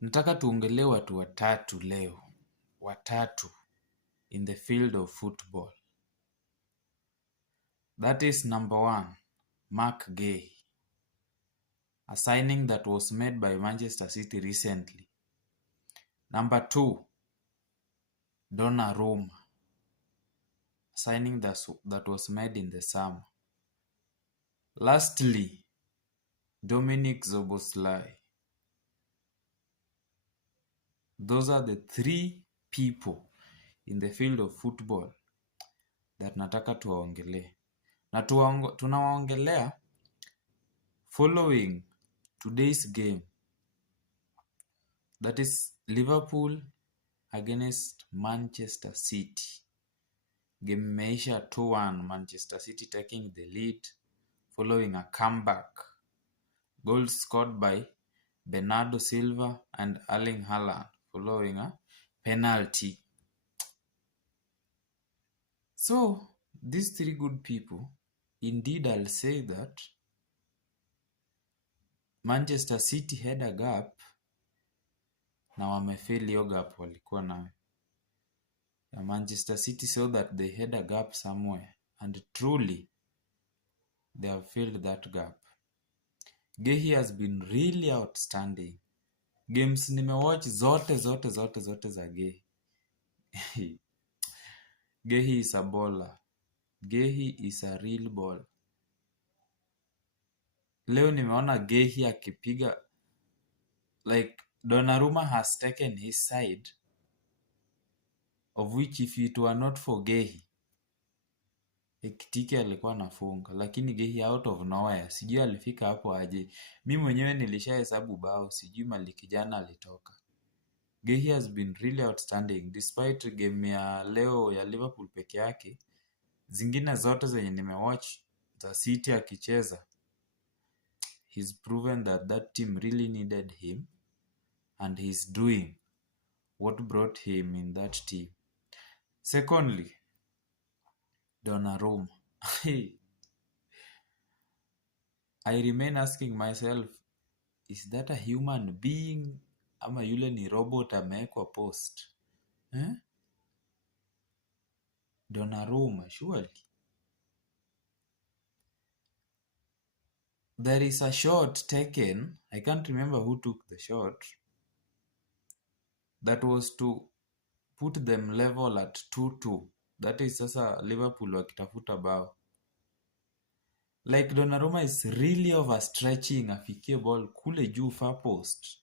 Nataka tuongelee watu watatu leo. Watatu in the field of football. That is number 1, Marc Guéhi. A signing that was made by Manchester City recently. Number 2, Donnarumma. A signing that was made in the summer. Lastly, Dominik Szoboszlai. Those are the 3 people in the field of football that nataka tuwaongelee. Na tunawaongelea following today's game. That is Liverpool against Manchester City. Game imeisha 2-1, Manchester City taking the lead following a comeback. Goals scored by Bernardo Silva and Erling Haaland following a penalty. So, these 3 good people, indeed I'll say that Manchester City had a gap na wamefeli hiyo gap walikuwa nayo. Manchester City saw that they had a gap somewhere and truly they have filled that gap. Guéhi has been really outstanding. Games nimewatch zote za Guéhi. Guéhi is a baller. Guéhi is a real ball. Leo nimeona Guéhi akipiga, like Donnarumma has taken his side, of which if it were not for Guéhi, Ekitike alikuwa nafunga, lakini Guéhi out of nowhere, sijui alifika hapo aje. Mimi mwenyewe nilishahesabu bao, sijui mali kijana alitoka. Guéhi has been really outstanding despite game ya leo ya Liverpool peke yake. Zingine zote zenye nimewatch za City akicheza, he's proven that team really needed him and he's doing what brought him in that team. Secondly, Donnarumma. I remain asking myself, is that a human being ama yule ni robot amewekwa post? Donnarumma, surely. There is a shot taken, I can't remember who took the shot, that was to put them level at 2-2. That is sasa Liverpool wakitafuta bao. Like Donnarumma is really overstretching afikie ball kule juu far post.